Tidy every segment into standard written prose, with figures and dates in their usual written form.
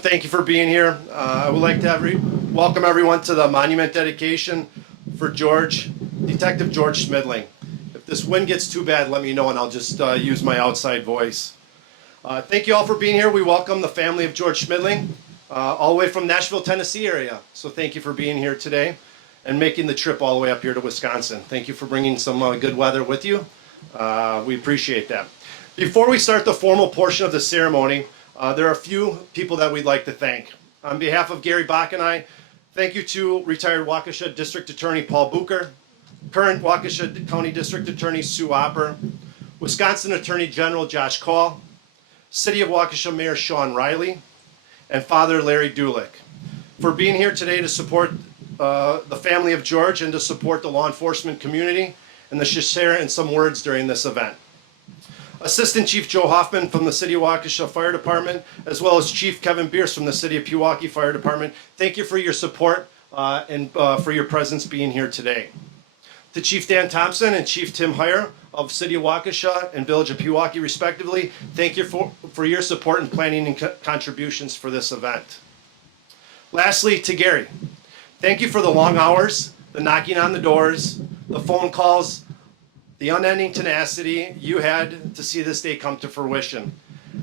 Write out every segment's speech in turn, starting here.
Gentlemen, thank you for being here. I would like to welcome everyone to the monument dedication for Detective George Schmidling. If this wind gets too bad, let me know and I'll just use my outside voice. Thank you all for being here. We welcome the family of George Schmidling, all the way from Nashville, Tennessee area. So thank you for being here today and making the trip all the way up here to Wisconsin. Thank you for bringing some good weather with you. We appreciate that. Before we start the formal portion of the ceremony, there are a few people that we'd like to thank. On behalf of Gary Bach and I, thank you to retired Waukesha District Attorney Paul Bucher, current Waukesha County District Attorney Sue Opper, Wisconsin Attorney General Josh Call, City of Waukesha Mayor Sean Riley, and Father Larry Dulick for being here today to support the family of George and to support the law enforcement community and to share in some words during this event. Assistant Chief Joe Hoffman from the City of Waukesha Fire Department, as well as Chief Kevin Bierce from the City of Pewaukee Fire Department, thank you for your support and for your presence being here today. To Chief Dan Thompson and Chief Tim Heyer of City of Waukesha and Village of Pewaukee respectively, thank you for your support and planning and contributions for this event. Lastly, to Gary, thank you for the long hours, the knocking on the doors, the phone calls, the unending tenacity you had to see this day come to fruition.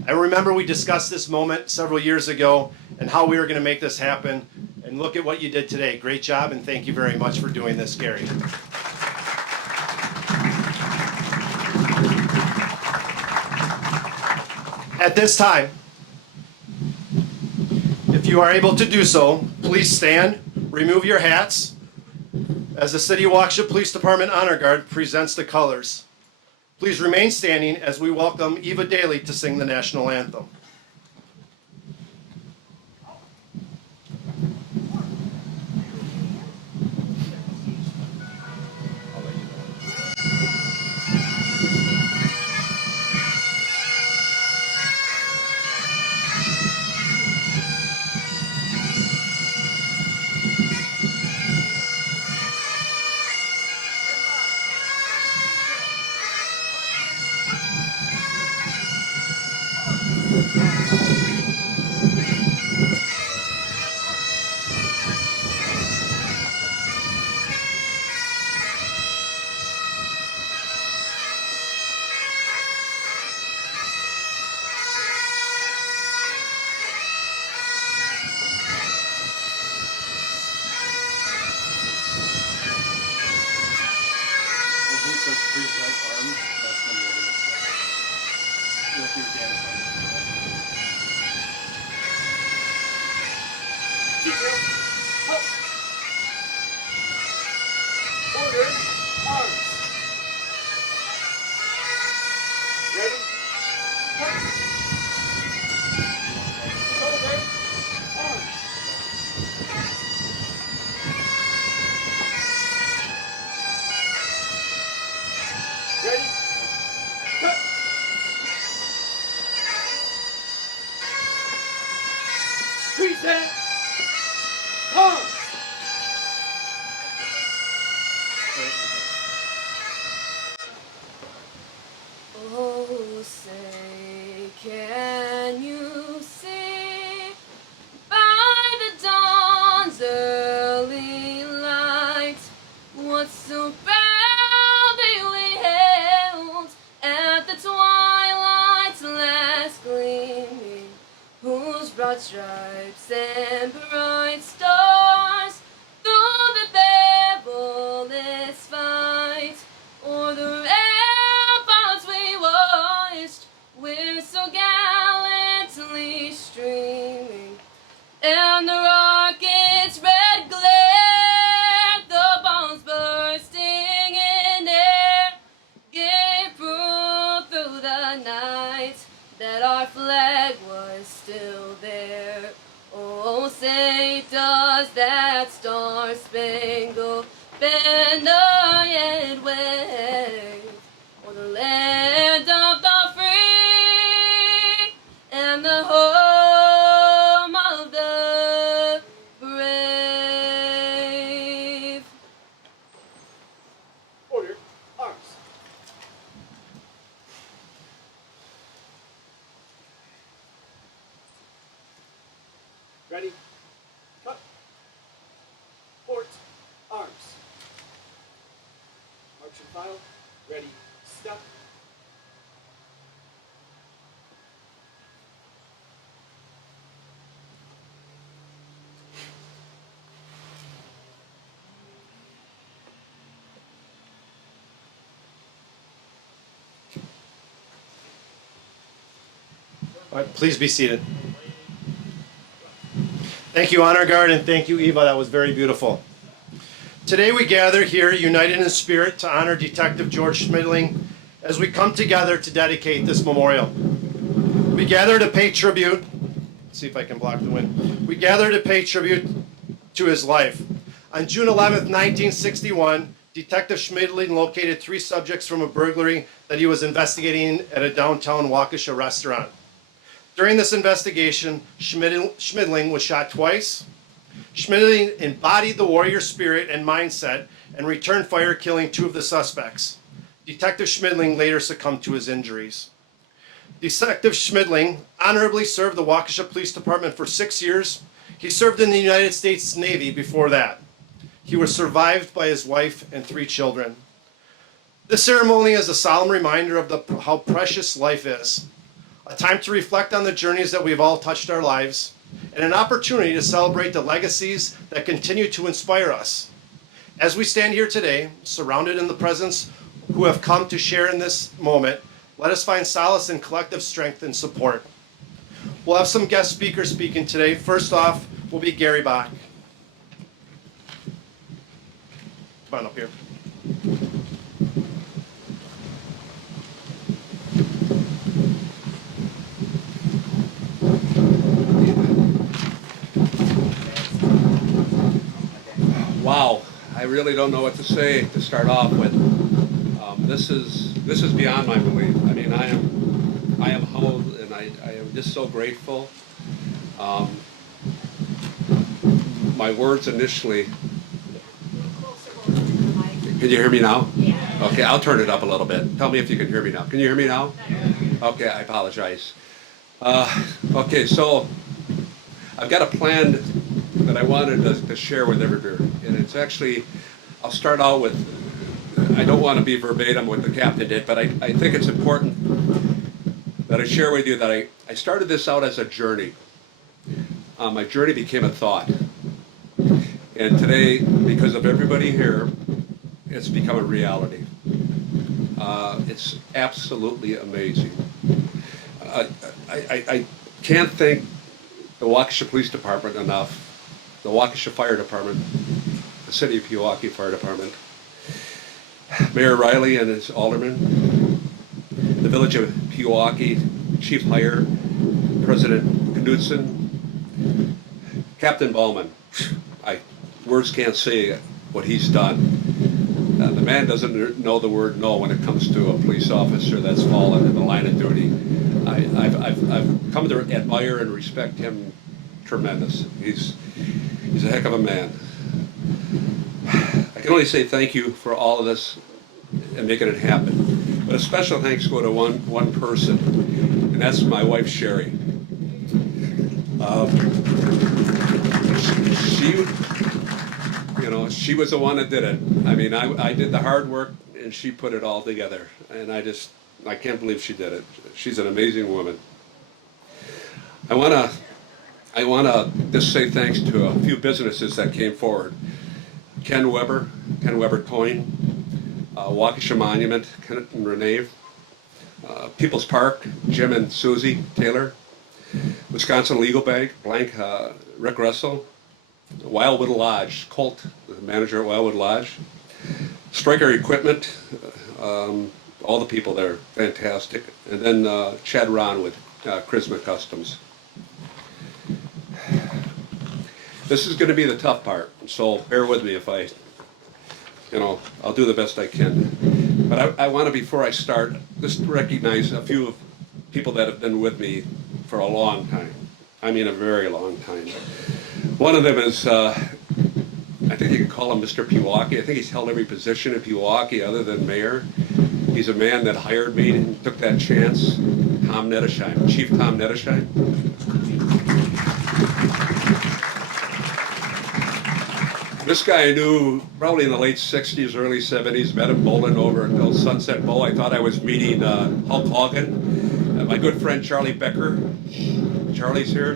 I remember we discussed this moment several years ago and how we were going to make this happen, and look at what you did today. Great job, and thank you very much for doing this, Gary. At this time, if you are able to do so, please stand, remove your hats, as the City of Waukesha Police Department Honor Guard presents the colors. Please remain standing as we welcome Eva Daly to sing the national anthem. Oh, say, can you see by the dawn's early light what so proudly we hailed at the twilight's last gleaming, whose broad stripes and bright stars through the perilous fight o'er the ramparts we watched, we're so gallantly streaming, and the rocket's red glare, the bombs bursting in air, gave proof through the night that our flag was still there. Oh, say does that star-spangled banner yet wave o'er the land of the free and the home of the brave? Order, arms. Ready? Cut. Port. Arms. March and file. Ready. Step. All right, please be seated. Thank you, Honor Guard, and thank you, Eva. That was very beautiful. Today we gather here, united in spirit, to honor Detective George Schmidling as we come together to dedicate this memorial. We gather to pay tribute. Let's see if I can block the wind. We gather to pay tribute to his life. On June 11th, 1961, Detective Schmidling located 3 subjects from a burglary that he was investigating at a downtown Waukesha restaurant. During this investigation, Schmidling was shot twice. Schmidling embodied the warrior spirit and mindset and returned fire, killing 2 of the suspects. Detective Schmidling later succumbed to his injuries. Detective Schmidling honorably served the Waukesha Police Department for 6 years. He served in the United States Navy before that. He was survived by his wife and 3 children. This ceremony is a solemn reminder of how precious life is. A time to reflect on the journeys that we've all touched our lives, and an opportunity to celebrate the legacies that continue to inspire us. As we stand here today, surrounded in the presence who have come to share in this moment, let us find solace in collective strength and support. We'll have some guest speakers speaking today. First off will be Gary Bach. Come on up here. Wow, I really don't know what to say to start off with. This is beyond my belief. I mean, I am humbled, and I am just so grateful. My words initially. Can you hear me now? Yeah. Okay, I'll turn it up a little bit. Tell me if you can hear me now. Can you hear me now? Okay, I apologize. Okay, so I've got a plan that I wanted to share with everybody, and it's actually, I'll start out with, I don't want to be verbatim what the captain did, but I think it's important that I share with you that I started this out as a journey. My journey became a thought, and today, because of everybody here, it's become a reality. It's absolutely amazing. I can't thank the Waukesha Police Department enough, the Waukesha Fire Department, the City of Pewaukee Fire Department, Mayor Riley and his aldermen, the Village of Pewaukee, Chief Hire, President Knudsen, Captain Ballman. Words can't say what he's done. The man doesn't know the word no when it comes to a police officer that's fallen in the line of duty. I've come to admire and respect him tremendous. He's a heck of a man. I can only say thank you for all of this and making it happen. But a special thanks go to one person, and that's my wife Sherry. She was the one that did it. I mean, I did the hard work, and she put it all together. And I can't believe she did it. She's an amazing woman. I wanna just say thanks to a few businesses that came forward. Ken Weber Coin, Waukesha Monument, Kenneth and Renee, People's Park, Jim and Susie Taylor, Wisconsin Legal Bank, Rick Russell, Wildwood Lodge, Colt, the manager at Wildwood Lodge, Stryker Equipment, all the people there, fantastic. And then Chad Ron with Charisma Customs. This is going to be the tough part, so bear with me if I'll do the best I can. But I want to, before I start, just recognize a few people that have been with me for a long time. I mean, a very long time. One of them is, I think you could call him Mr. Pewaukee. I think he's held every position in Pewaukee other than mayor. He's a man that hired me and took that chance. Tom Nettesheim, Chief Tom Nettesheim. This guy I knew probably in the late 60s, early 70s, met him bowling over at Del Sunset Bowl. I thought I was meeting Hulk Hogan. My good friend Charlie Becker. Charlie's here.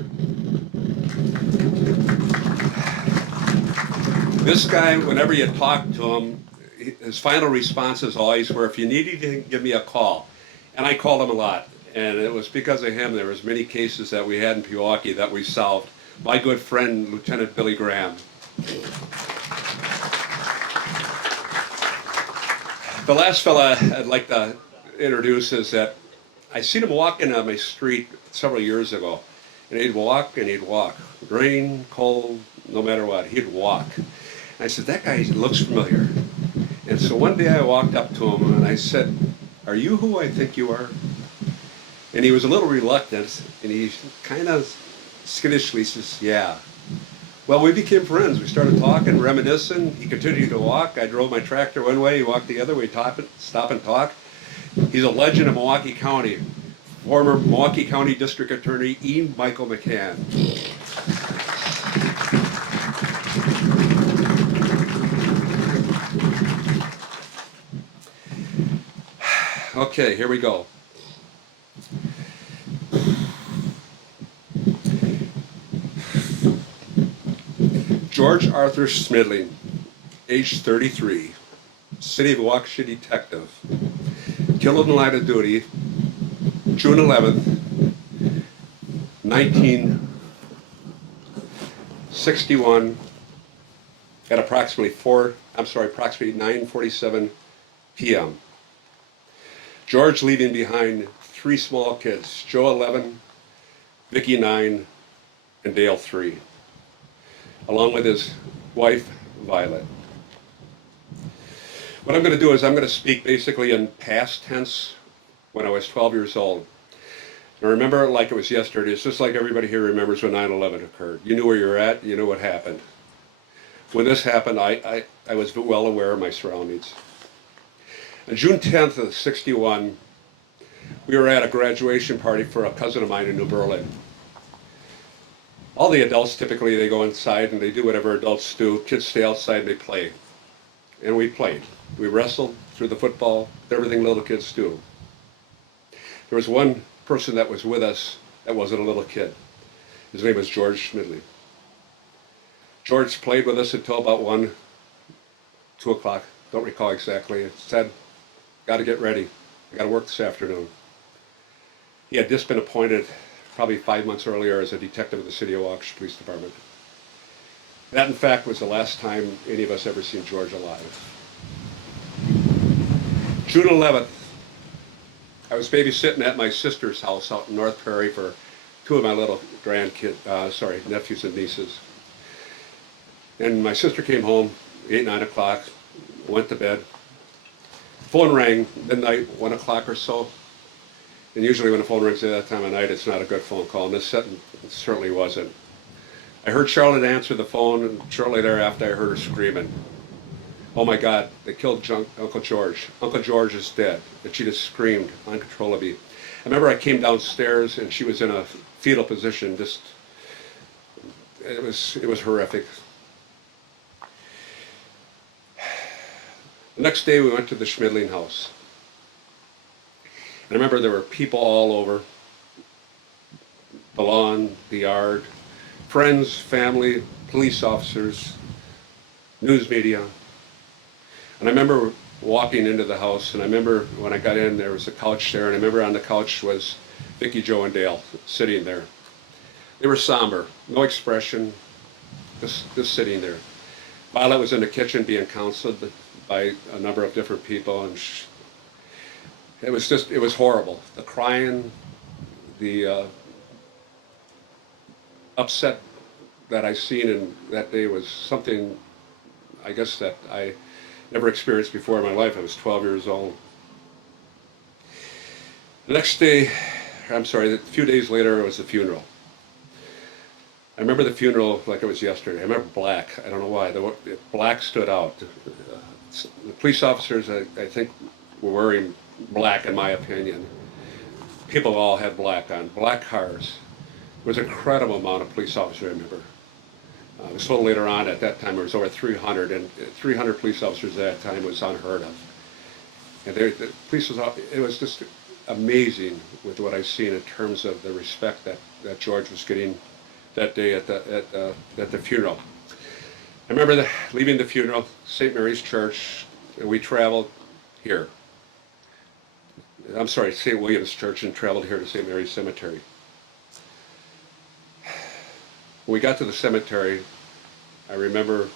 This guy, whenever you talk to him, his final responses always were, if you need anything, give me a call. And I called him a lot. And it was because of him, there was many cases that we had in Pewaukee that we solved. My good friend, Lieutenant Billy Graham. The last fella I'd like to introduce is that I seen him walking on my street several years ago. And he'd walk and he'd walk. Rain, cold, no matter what, he'd walk. And I said, that guy looks familiar. And so one day I walked up to him and I said, are you who I think you are? And he was a little reluctant, and he kind of skittishly says, yeah. Well, we became friends. We started talking, reminiscing. He continued to walk. I drove my tractor one way, he walked the other way, stop and talk. He's a legend of Milwaukee County. Former Milwaukee County District Attorney E. Michael McCann. Okay, here we go. George Arthur Schmidling, age 33, City of Waukesha detective, killed in the line of duty, June 11th, 1961, at approximately 9:47 p.m. George leaving behind 3 small kids, Joe 11, Vicky 9, and Dale 3, along with his wife, Violet. What I'm going to do is I'm going to speak basically in past tense when I was 12 years old. I remember it like it was yesterday. It's just like everybody here remembers when 9/11 occurred. You knew where you were at, you knew what happened. When this happened, I was well aware of my surroundings. On June 10th of '61, we were at a graduation party for a cousin of mine in New Berlin. All the adults, typically, they go inside and they do whatever adults do. Kids stay outside and they play. And we played. We wrestled, threw the football, everything little kids do. There was one person that was with us that wasn't a little kid. His name was George Schmidling. George played with us until about 1, 2 o'clock. Don't recall exactly. It said, got to get ready. I got to work this afternoon. He had just been appointed probably 5 months earlier as a detective of the City of Waukesha Police Department. That, in fact, was the last time any of us ever seen George alive. June 11th, I was babysitting at my sister's house out in North Prairie for 2 of my little nephews and nieces. And my sister came home, 8, 9 o'clock, went to bed. Phone rang midnight, 1 o'clock or so. And usually when the phone rings at that time of night, it's not a good phone call, and this certainly wasn't. I heard Charlotte answer the phone, and shortly thereafter I heard her screaming, oh my God, they killed Uncle George. Uncle George is dead. And she just screamed uncontrollably. I remember I came downstairs and she was in a fetal position. It was horrific. The next day we went to the Schmidling house. And I remember there were people all over, the lawn, the yard, friends, family, police officers, news media. And I remember walking into the house, and I remember when I got in, there was a couch there, and I remember on the couch was Vicky, Joe, and Dale sitting there. They were somber, no expression, just sitting there. Violet was in the kitchen being counseled by a number of different people, and it was horrible. The crying, the upset that I seen in that day was something, I guess, that I never experienced before in my life. I was 12 years old. The next day, a few days later, it was the funeral. I remember the funeral like it was yesterday. I remember black. I don't know why. The black stood out. The police officers, I think, were wearing black, in my opinion. People all had black on, black cars. There was an incredible amount of police officers, I remember. It was a little later on. At that time, there was over 300, and 300 police officers at that time was unheard of. And the police it was just amazing with what I've seen in terms of the respect that George was getting that day at the funeral. I remember leaving the funeral, St. Mary's Church, and we traveled here. I'm sorry, St. William's Church, and traveled here to St. Mary's Cemetery. When we got to the cemetery, I remember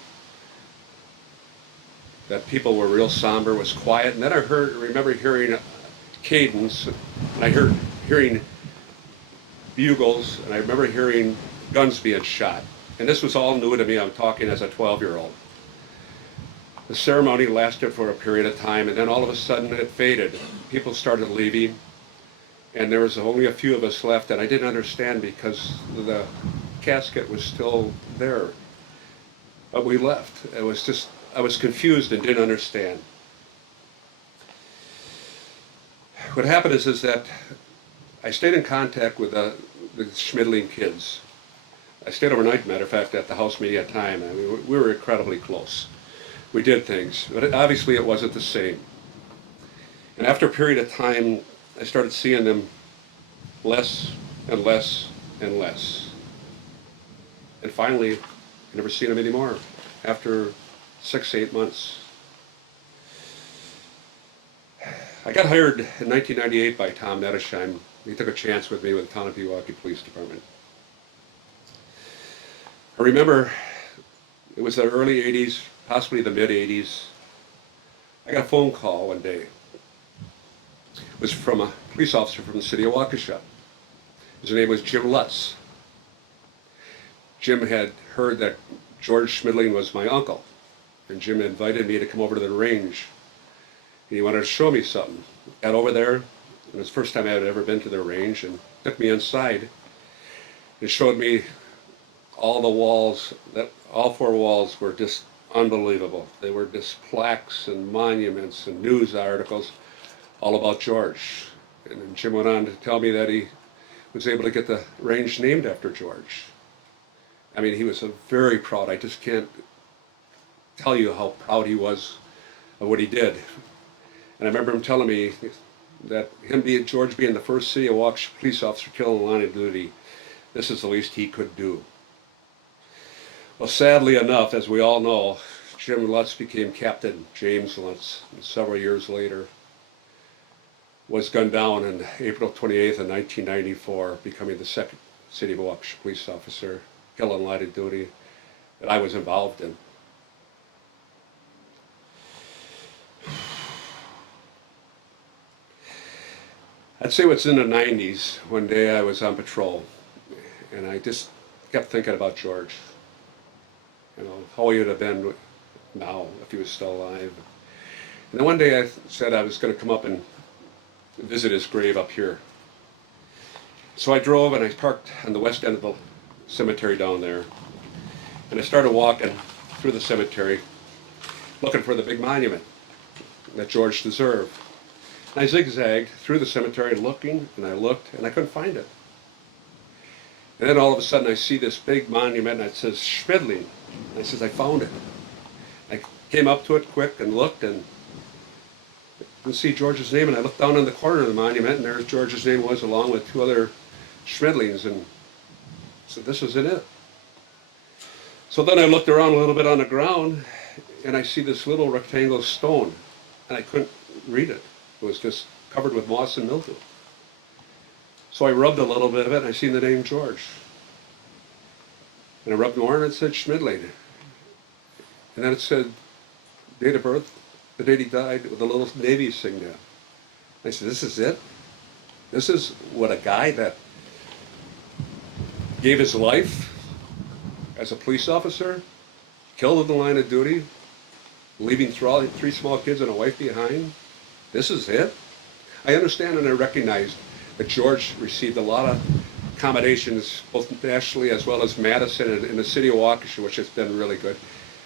that people were real somber, was quiet, and then I remember hearing a cadence, and I hearing bugles, and I remember hearing guns being shot. And this was all new to me. I'm talking as a 12-year-old. The ceremony lasted for a period of time, and then all of a sudden it faded. People started leaving, and there was only a few of us left, and I didn't understand because the casket was still there. But we left. I was confused and didn't understand. What happened is that I stayed in contact with the Schmidling kids. I stayed overnight, matter of fact, at the house meeting at time. I mean, we were incredibly close. We did things, but obviously it wasn't the same. And after a period of time, I started seeing them less and less and less. And finally, I never seen them anymore after 6 to 8 months. I got hired in 1998 by Tom Nettesheim. He took a chance with me with the Town of Pewaukee Police Department. I remember it was the early 80s, possibly the mid 80s. I got a phone call one day. It was from a police officer from the city of Waukesha. His name was Jim Lutz. Jim had heard that George Schmidling was my uncle, and Jim invited me to come over to the range. He wanted to show me something. Got over there, and it was the first time I had ever been to the range, and took me inside and showed me all the walls, all 4 walls were just unbelievable. They were just plaques and monuments and news articles all about George. And then Jim went on to tell me that he was able to get the range named after George. I mean, he was very proud. I just can't tell you how proud he was of what he did. And I remember him telling me that George being the first city of Waukesha police officer killed in the line of duty, this is the least he could do. Well, sadly enough, as we all know, Jim Lutz became Captain James Lutz, and several years later was gunned down on April 28th of 1994, becoming the second city of Waukesha police officer killed in line of duty that I was involved in. I'd say it was in the 90s. One day I was on patrol, and I just kept thinking about George. You know, how he would have been now if he was still alive. And then one day I said I was going to come up and visit his grave up here. So I drove and I parked on the west end of the cemetery down there. And I started walking through the cemetery looking for the big monument that George deserved. And I zigzagged through the cemetery looking, and I looked, and I couldn't find it. And then all of a sudden I see this big monument, and it says Schmidling. And I says, I found it. I came up to it quick and looked, and didn't see George's name, and I looked down in the corner of the monument, and there George's name was, along with 2 other Schmidlings, and I said, this isn't it. So then I looked around a little bit on the ground, and I see this little rectangle of stone, and I couldn't read it. It was just covered with moss and mildew. So I rubbed a little bit of it, and I seen the name George. And I rubbed more, and it said Schmidling. And then it said date of birth, the date he died, with a little Navy signet. I said, this is it? This is what a guy that gave his life as a police officer, killed in the line of duty, leaving 3 small kids and a wife behind. This is it? I understand and I recognize that George received a lot of accommodations, both nationally as well as Madison and in the city of Waukesha, which has been really good.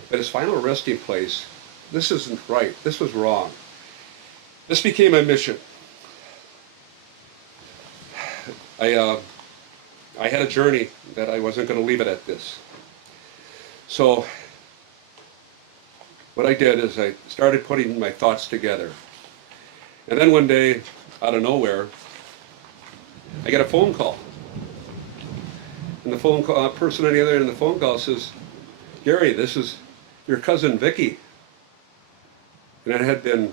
But his final resting place, this isn't right. This was wrong. This became a mission. I had a journey that I wasn't going to leave it at this. So what I did is I started putting my thoughts together. And then one day, out of nowhere, I get a phone call. And the phone call, person on the other end of the phone call says, "Gary, this is your cousin Vicky." And it had been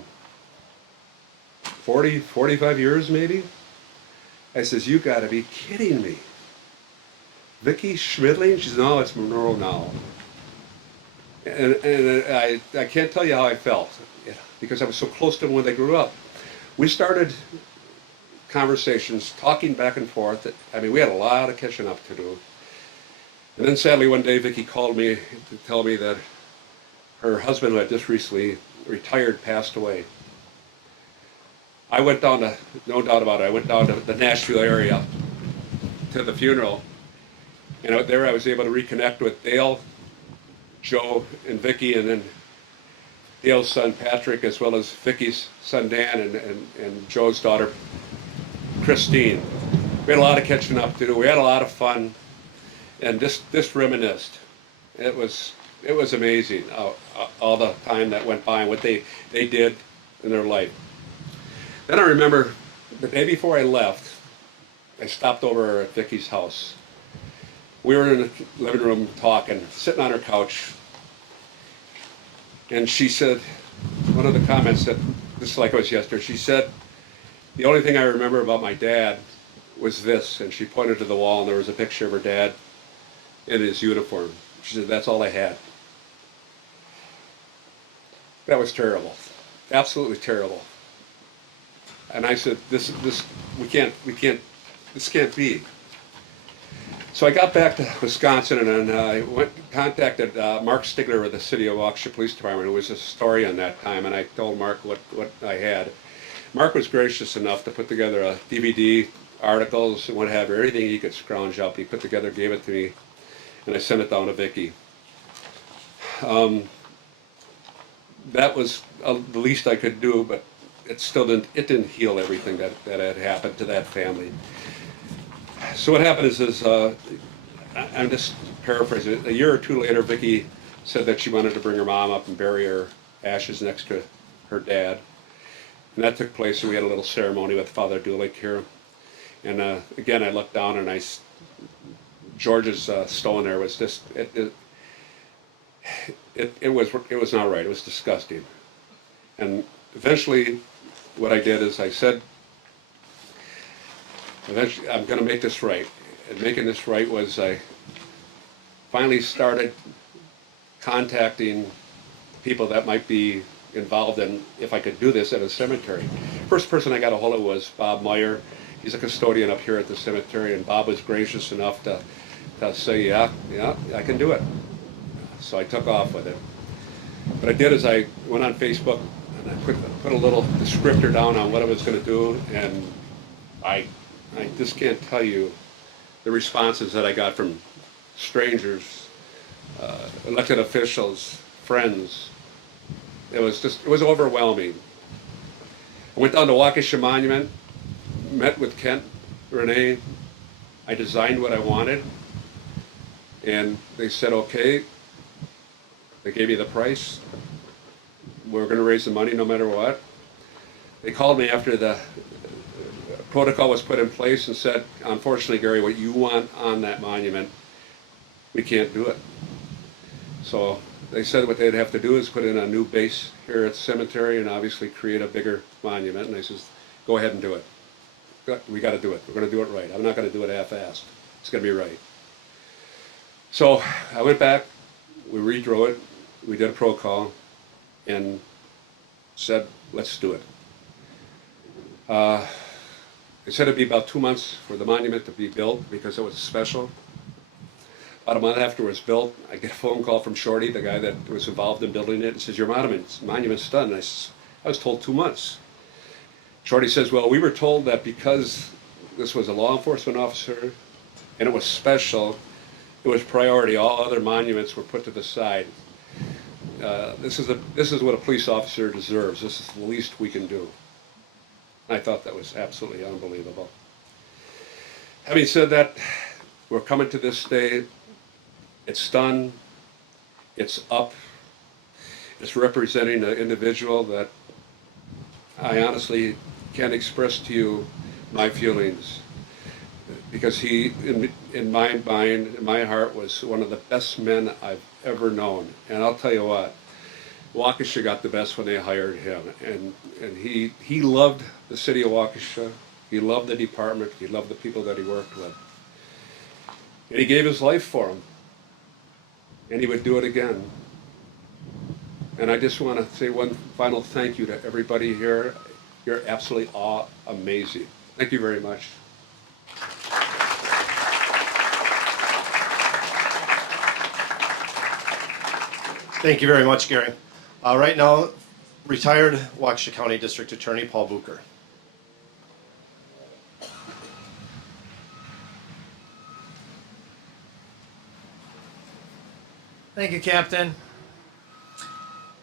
40, 45 years maybe. I says, "You gotta be kidding me. Vicky Schmidling?" She says, "No, it's Monroe now." And I can't tell you how I felt, because I was so close to them when they grew up. We started conversations, talking back and forth. I mean, we had a lot of catching up to do. And then sadly one day Vicky called me to tell me that her husband, who had just recently retired, passed away. I went down to, no doubt about it, I went down to the Nashville area to the funeral. And out there I was able to reconnect with Dale, Joe, and Vicky, and then Dale's son Patrick, as well as Vicky's son Dan, and Joe's daughter Christine. We had a lot of catching up to do. We had a lot of fun, and just reminisced. It was amazing, all the time that went by and what they did in their life. Then I remember the day before I left, I stopped over at Vicky's house. We were in the living room talking, sitting on her couch, and she said, one of the comments that, just like it was yesterday, she said, "The only thing I remember about my dad was this," and she pointed to the wall and there was a picture of her dad in his uniform. She said, "That's all I had." That was terrible, absolutely terrible. And I said, this can't be. So I got back to Wisconsin, and I contacted Mark Stigler with the City of Waukesha Police Department, who was a historian that time, and I told Mark what I had. Mark was gracious enough to put together a DVD, articles, and what have you, everything he could scrounge up. He put together, gave it to me, and I sent it down to Vicky. That was the least I could do, but it still didn't heal everything that had happened to that family. So what happened is I'm just paraphrasing. A year or two later, Vicky said that she wanted to bring her mom up and bury her ashes next to her dad. And that took place, and we had a little ceremony with Father Dulick here. And again, I looked down, and George's stone there was just, it was not right. It was disgusting. And eventually, what I did is I said, eventually, I'm going to make this right. And making this right was I finally started contacting people that might be involved in, if I could do this at a cemetery. First person I got a hold of was Bob Meyer. He's a custodian up here at the cemetery, and Bob was gracious enough to say, yeah, I can do it. So I took off with it. What I did is I went on Facebook and I put a little descriptor down on what I was going to do, and I just can't tell you the responses that I got from strangers, elected officials, friends. It was overwhelming. I went down to Waukesha Monument, met with Kent, Renee. I designed what I wanted, and they said, okay. They gave me the price. We're going to raise the money no matter what. They called me after the protocol was put in place and said, unfortunately, Gary, what you want on that monument, we can't do it. So they said what they'd have to do is put in a new base here at the cemetery and obviously create a bigger monument. And I says, go ahead and do it. We got to do it. We're going to do it right. I'm not going to do it half-assed. It's going to be right. So I went back, we redrew it, we did a protocol, and said, let's do it. It said it'd be about 2 months for the monument to be built because it was special. About a month after it was built, I get a phone call from Shorty, the guy that was involved in building it, and says, your monument's done. And I was told 2 months. Shorty says, well, we were told that because this was a law enforcement officer and it was special, it was priority. All other monuments were put to the side. This is what a police officer deserves. This is the least we can do. I thought that was absolutely unbelievable. Having said that, we're coming to this day. It's done. It's up. It's representing an individual that I honestly can't express to you my feelings, because he, in my mind, in my heart, was one of the best men I've ever known. And I'll tell you what, Waukesha got the best when they hired him, and he loved the city of Waukesha. He loved the department. He loved the people that he worked with, and he gave his life for them, and he would do it again. And I just want to say one final thank you to everybody here. You're absolutely all amazing. Thank you very much. Thank you very much, Gary. Right now, retired Waukesha County District Attorney Paul Bucher. Thank you, Captain.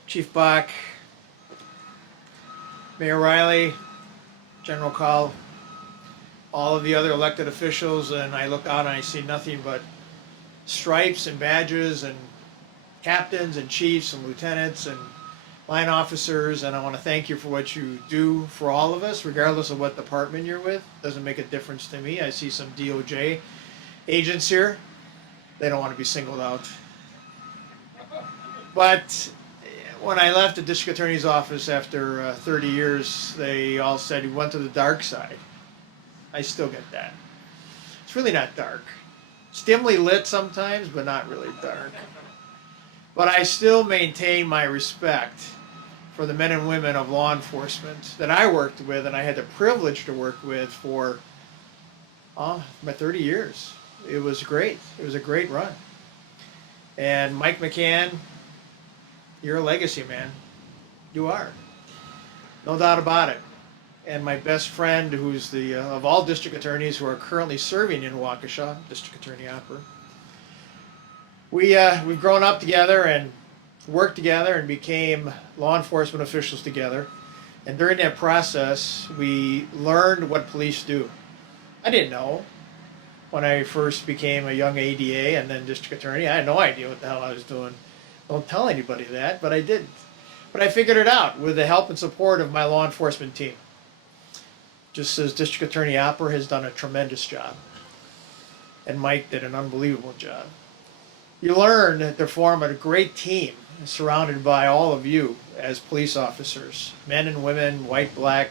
Chief Bach, Mayor Riley, General Call, all of the other elected officials, and I look out and I see nothing but stripes and badges and captains and chiefs and lieutenants and line officers, and I want to thank you for what you do for all of us, regardless of what department you're with. Doesn't make a difference to me. I see some DOJ agents here. They don't want to be singled out. But when I left the district attorney's office after 30 years, they all said he went to the dark side. I still get that. It's really not dark. It's dimly lit sometimes, but not really dark. But I still maintain my respect for the men and women of law enforcement that I worked with, and I had the privilege to work with for my 30 years. It was great. It was a great run. And Mike McCann, you're a legacy man. You are. No doubt about it. And my best friend, who's the of all district attorneys who are currently serving in Waukesha, District Attorney Opper, we've grown up together and worked together and became law enforcement officials together. And during that process, we learned what police do. I didn't know when I first became a young ADA and then district attorney. I had no idea what the hell I was doing. Don't tell anybody that, but I didn't. But I figured it out with the help and support of my law enforcement team. Just as District Attorney Opper has done a tremendous job. And Mike did an unbelievable job. You learn to form a great team surrounded by all of you as police officers, men and women, white, black,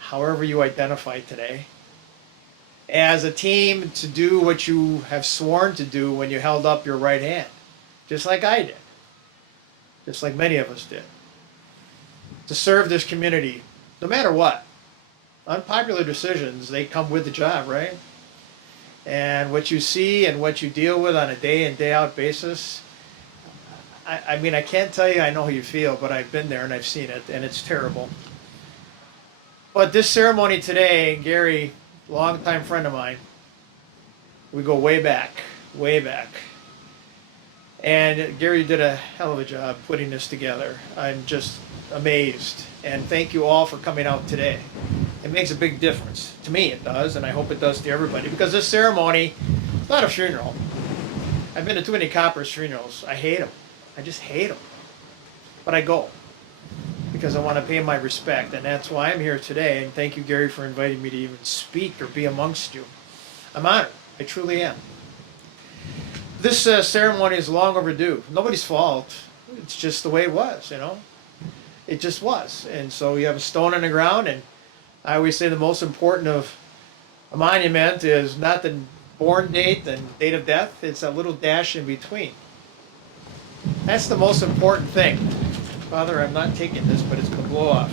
however you identify today, as a team to do what you have sworn to do when you held up your right hand, just like I did, just like many of us did, to serve this community, no matter what. Unpopular decisions, they come with the job, right? And what you see and what you deal with on a day in, day out basis, I mean, I can't tell you I know how you feel, but I've been there and I've seen it, and it's terrible. But this ceremony today, Gary, longtime friend of mine, we go way back, way back. And Gary did a hell of a job putting this together. I'm just amazed. And thank you all for coming out today. It makes a big difference. To me it does, and I hope it does to everybody. Because this ceremony, it's not a funeral. I've been to too many coppers' funerals. I hate them. I just hate them. But I go. Because I want to pay my respect. And that's why I'm here today. And thank you, Gary, for inviting me to even speak or be amongst you. I'm honored. I truly am. This ceremony is long overdue. Nobody's fault. It's just the way it was, you know. It just was. And so you have a stone in the ground, and I always say the most important of a monument is not the born date and date of death, it's a little dash in between. That's the most important thing. Father, I'm not taking this, but it's going to blow off.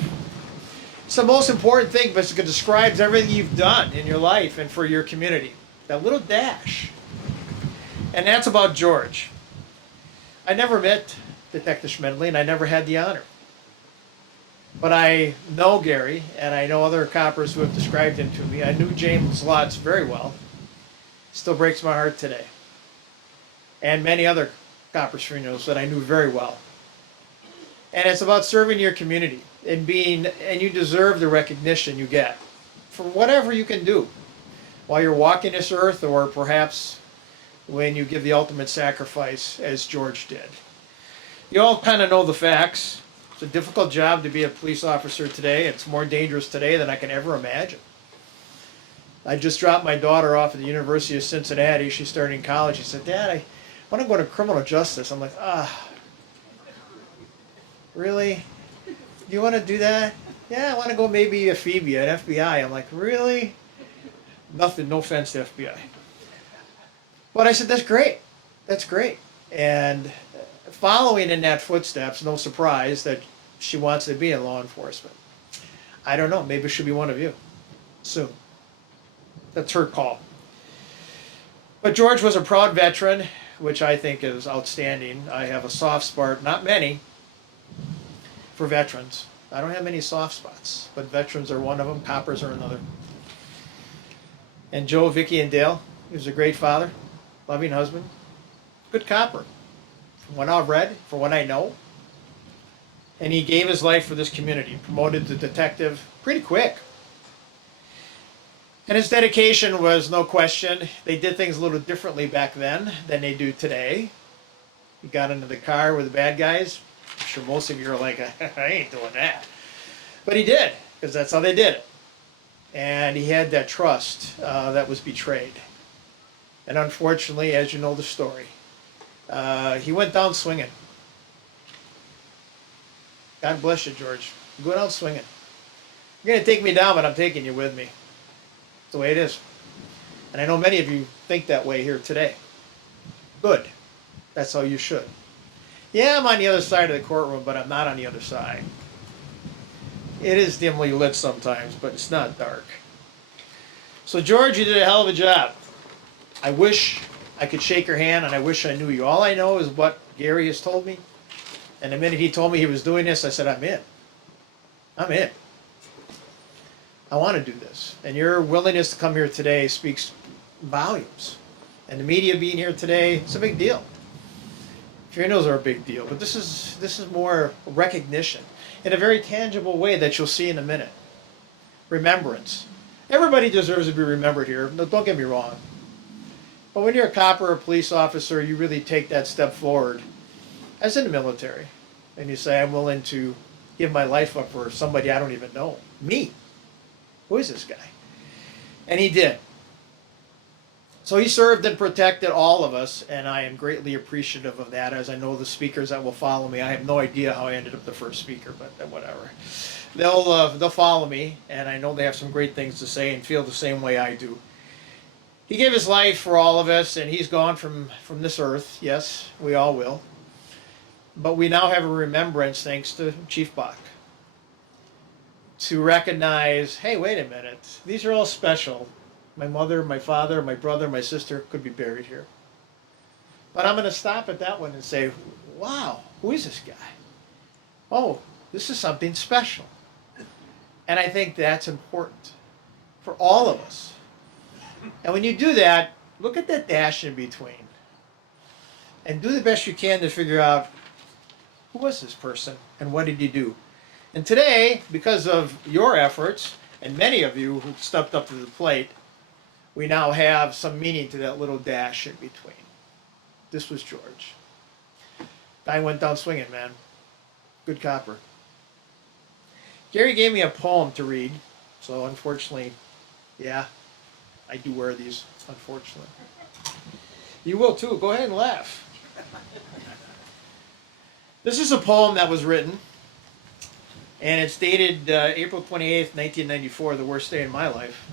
It's the most important thing because it describes everything you've done in your life and for your community. That little dash. And that's about George. I never met Detective Schmidling, and I never had the honor. But I know Gary, and I know other coppers who have described him to me. I knew James Lotz very well. Still breaks my heart today. And many other coppers funerals that I knew very well. And it's about serving your community and you deserve the recognition you get for whatever you can do while you're walking this earth, or perhaps when you give the ultimate sacrifice as George did. You all kind of know the facts. It's a difficult job to be a police officer today. It's more dangerous today than I can ever imagine. I just dropped my daughter off at the University of Cincinnati. She's starting college. She said, Dad, I want to go to criminal justice. I'm like, really? Do you want to do that? Yeah, I want to go maybe a Phoebe at FBI. I'm like, really? Nothing, no offense to FBI. But I said, that's great. That's great. And following in that footsteps, no surprise that she wants to be in law enforcement. I don't know, maybe she'll be one of you soon. That's her call. But George was a proud veteran, which I think is outstanding. I have a soft spot, not many, for veterans. I don't have many soft spots, but veterans are one of them, coppers are another. And Joe, Vicky, and Dale, he was a great father, loving husband, good copper. From what I've read, from what I know. And he gave his life for this community, promoted to detective pretty quick. And his dedication was no question. They did things a little differently back then than they do today. He got into the car with the bad guys. I'm sure most of you are like, I ain't doing that. But he did, because that's how they did it. And he had that trust that was betrayed. And unfortunately, as you know the story, he went down swinging. God bless you, George. Go down swinging. You're going to take me down, but I'm taking you with me. That's the way it is. And I know many of you think that way here today. Good. That's how you should. Yeah, I'm on the other side of the courtroom, but I'm not on the other side. It is dimly lit sometimes, but it's not dark. So, George, you did a hell of a job. I wish I could shake your hand, and I wish I knew you. All I know is what Gary has told me. And the minute he told me he was doing this, I said, I'm in. I'm in. I want to do this. And your willingness to come here today speaks volumes. And the media being here today, it's a big deal. Funerals are a big deal, but this is more recognition in a very tangible way that you'll see in a minute. Remembrance. Everybody deserves to be remembered here. No, don't get me wrong. But when you're a cop or a police officer, you really take that step forward, as in the military, and you say, I'm willing to give my life up for somebody I don't even know. Me. Who is this guy? And he did. So he served and protected all of us, and I am greatly appreciative of that, as I know the speakers that will follow me. I have no idea how I ended up the first speaker, but whatever. They'll follow me, and I know they have some great things to say and feel the same way I do. He gave his life for all of us, and he's gone from this earth. Yes, we all will. But we now have a remembrance, thanks to Chief Bach, to recognize, hey, wait a minute, these are all special. My mother, my father, my brother, my sister could be buried here. But I'm going to stop at that one and say, wow, who is this guy? Oh, this is something special. And I think that's important for all of us. And when you do that, look at that dash in between. And do the best you can to figure out, who was this person and what did he do? And today, because of your efforts, and many of you who stepped up to the plate, we now have some meaning to that little dash in between. This was George. Guy went down swinging, man. Good copper. Gary gave me a poem to read, so unfortunately, yeah, I do wear these, unfortunately. You will too. Go ahead and laugh. This is a poem that was written, and it's dated April 28th, 1994, the worst day in my life,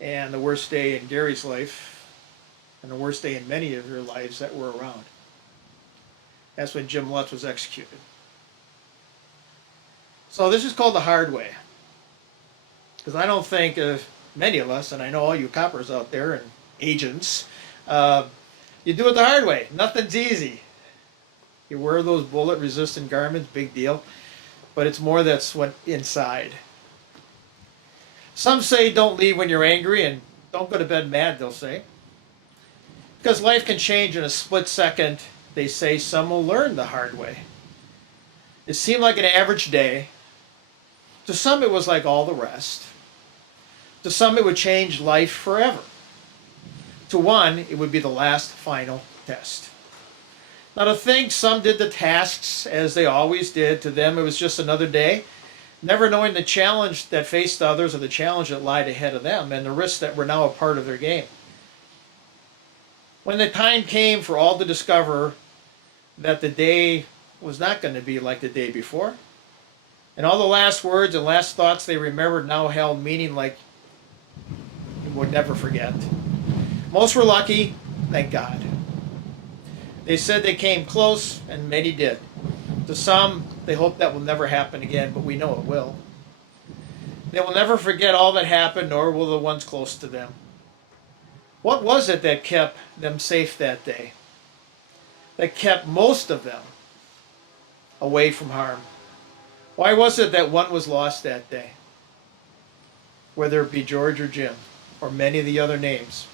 and the worst day in Gary's life, and the worst day in many of your lives that were around. That's when Jim Lutz was executed. So this is called The Hard Way, because I don't think many of us, and I know all you coppers out there and agents, you do it the hard way. Nothing's easy. You wear those bullet-resistant garments, big deal, but it's more that's what inside. Some say don't leave when you're angry, and don't go to bed mad, they'll say. Because life can change in a split second, they say some will learn the hard way. It seemed like an average day. To some it was like all the rest. To some it would change life forever. To one, it would be the last final test. Now, to think some did the tasks as they always did, to them it was just another day, never knowing the challenge that faced others or the challenge that lied ahead of them and the risks that were now a part of their game. When the time came for all to discover that the day was not going to be like the day before, and all the last words and last thoughts they remembered now held meaning like you would never forget. Most were lucky, thank God. They said they came close, and many did. To some, they hope that will never happen again, but we know it will. They will never forget all that happened, nor will the ones close to them. What was it that kept them safe that day? That kept most of them away from harm? Why was it that one was lost that day? Whether it be George or Jim, or many of the other names.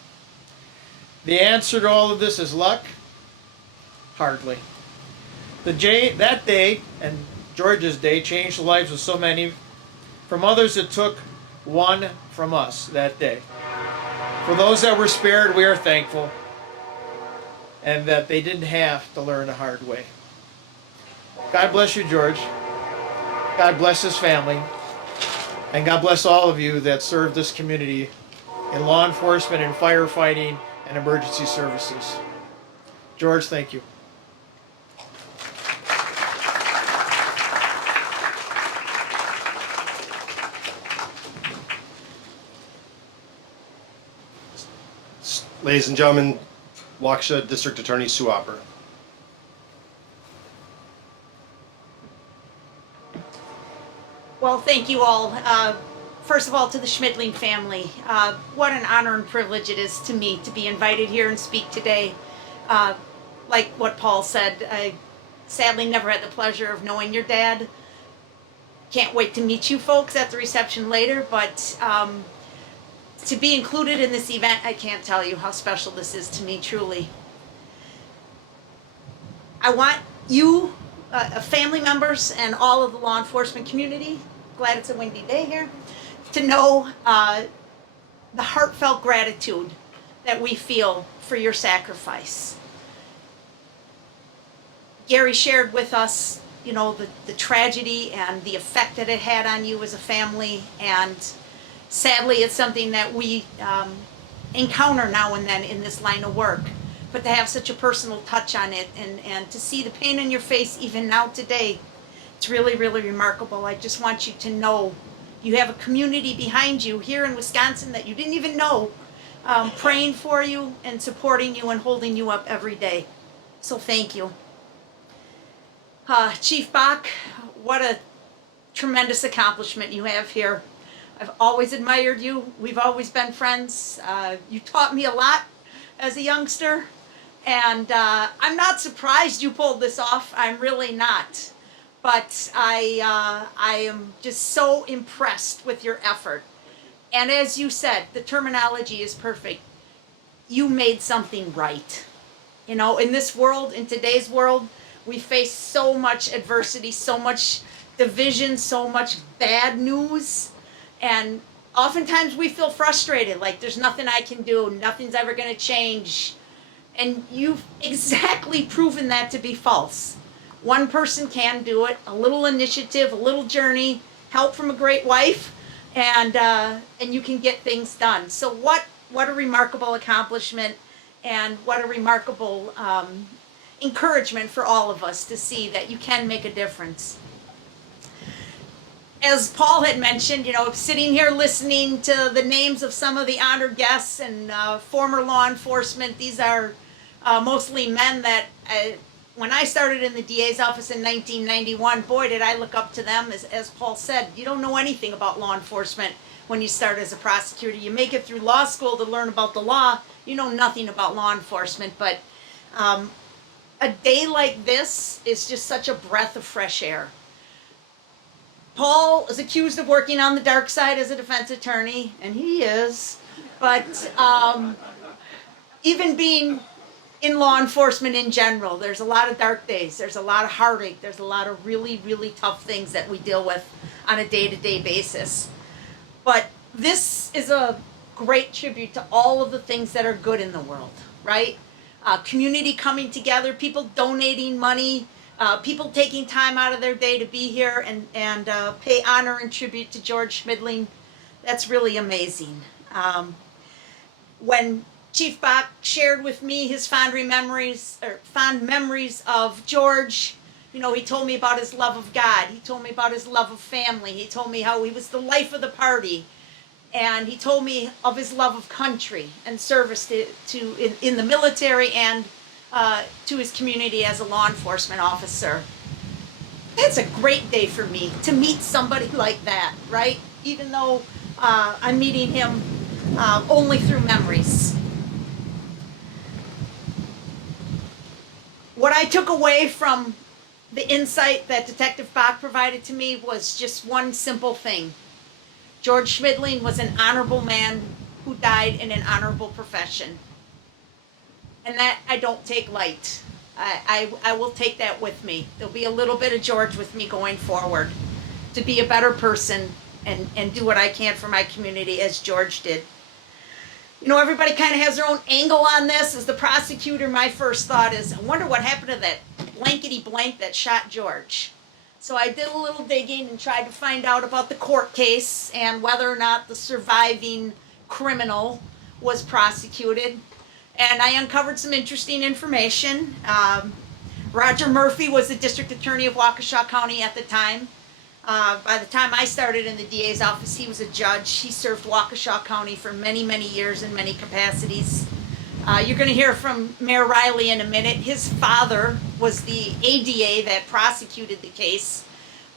The answer to all of this is luck? Hardly. That day and George's day changed the lives of so many. From others, it took one from us that day. For those that were spared, we are thankful, and that they didn't have to learn the hard way. God bless you, George. God bless his family. And God bless all of you that serve this community in law enforcement and firefighting and emergency services. George, thank you. Ladies and gentlemen, Waukesha District Attorney Sue Opper. Well, thank you all. First of all, to the Schmidling family, what an honor and privilege it is to me to be invited here and speak today. Like what Paul said, I sadly never had the pleasure of knowing your dad. Can't wait to meet you folks at the reception later, but to be included in this event, I can't tell you how special this is to me, truly. I want you, family members, and all of the law enforcement community, glad it's a windy day here, to know the heartfelt gratitude that we feel for your sacrifice. Gary shared with us, you know, the tragedy and the effect that it had on you as a family, and sadly it's something that we encounter now and then in this line of work. But to have such a personal touch on it, and to see the pain in your face even now today, it's really, really remarkable. I just want you to know you have a community behind you here in Wisconsin that you didn't even know, praying for you and supporting you and holding you up every day. So thank you. Chief Bach, what a tremendous accomplishment you have here. I've always admired you. We've always been friends. You taught me a lot as a youngster, and I'm not surprised you pulled this off. I'm really not. But I am just so impressed with your effort. And as you said, the terminology is perfect. You made something right. You know, in this world, in today's world, we face so much adversity, so much division, so much bad news. And oftentimes we feel frustrated, like there's nothing I can do, nothing's ever going to change. And you've exactly proven that to be false. One person can do it, a little initiative, a little journey, help from a great wife, and you can get things done. So what a remarkable accomplishment, and what a remarkable encouragement for all of us to see that you can make a difference. As Paul had mentioned, you know, sitting here listening to the names of some of the honored guests and former law enforcement, these are mostly men that, when I started in the DA's office in 1991, boy, did I look up to them. As Paul said, you don't know anything about law enforcement when you start as a prosecutor. You make it through law school to learn about the law. You know nothing about law enforcement, but a day like this is just such a breath of fresh air. Paul is accused of working on the dark side as a defense attorney, and he is, but even being in law enforcement in general, there's a lot of dark days, there's a lot of heartache, there's a lot of really, really tough things that we deal with on a day-to-day basis. But this is a great tribute to all of the things that are good in the world, right? community coming together, people donating money, people taking time out of their day to be here and pay honor and tribute to George Schmidling. That's really amazing. When Chief Bach shared with me his fond memories of George, you know, he told me about his love of God. He told me about his love of family. He told me how he was the life of the party. And he told me of his love of country and service in the military and to his community as a law enforcement officer. That's a great day for me to meet somebody like that, right? Even though I'm meeting him only through memories. What I took away from the insight that Detective Bach provided to me was just one simple thing. George Schmidling was an honorable man who died in an honorable profession. And that I don't take light. I will take that with me. There'll be a little bit of George with me going forward to be a better person and do what I can for my community as George did. You know, everybody kind of has their own angle on this. As the prosecutor, my first thought is, I wonder what happened to that blankety blank that shot George. So I did a little digging and tried to find out about the court case and whether or not the surviving criminal was prosecuted. And I uncovered some interesting information. Roger Murphy was the district attorney of Waukesha County at the time. By the time I started in the DA's office, he was a judge. He served Waukesha County for many, many years in many capacities. You're going to hear from Mayor Riley in a minute. His father was the ADA that prosecuted the case.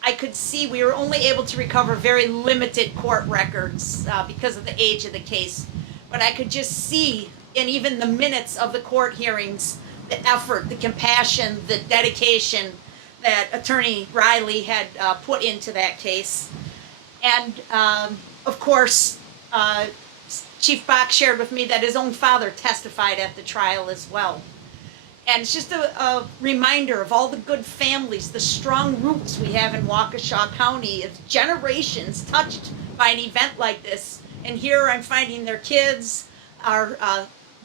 I could see we were only able to recover very limited court records because of the age of the case. But I could just see in even the minutes of the court hearings the effort, the compassion, the dedication that Attorney Riley had put into that case. And of course, Chief Bach shared with me that his own father testified at the trial as well. And it's just a reminder of all the good families, the strong roots we have in Waukesha County, of generations touched by an event like this. And here I'm finding their kids are,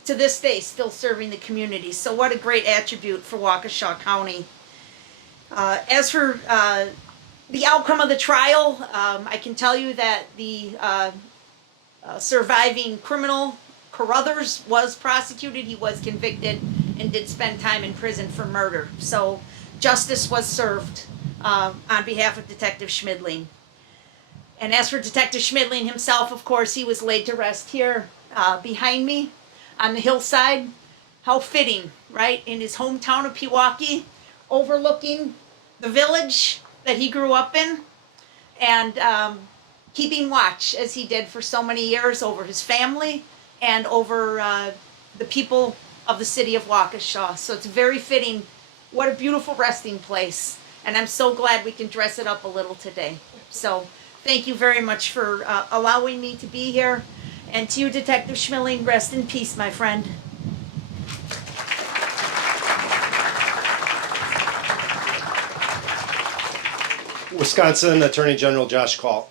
to this day, still serving the community. So what a great attribute for Waukesha County. As for the outcome of the trial, I can tell you that the surviving criminal, Carruthers, was prosecuted. He was convicted and did spend time in prison for murder. So justice was served on behalf of Detective Schmidling. And as for Detective Schmidling himself, of course, he was laid to rest here behind me on the hillside. How fitting, right? In his hometown of Pewaukee, overlooking the village that he grew up in, and keeping watch, as he did for so many years, over his family and over the people of the city of Waukesha. So it's very fitting. What a beautiful resting place. And I'm so glad we can dress it up a little today. So thank you very much for allowing me to be here. And to you, Detective Schmidling, rest in peace, my friend. Wisconsin Attorney General Josh Call.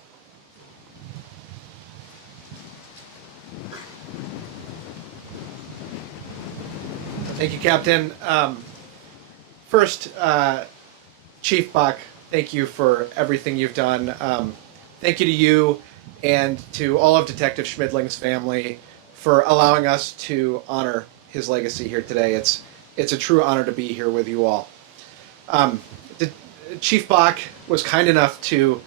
Thank you, Captain. First, Chief Bach, thank you for everything you've done. Thank you to you and to all of Detective Schmidling's family for allowing us to honor his legacy here today. It's a true honor to be here with you all. Chief Bach was kind enough to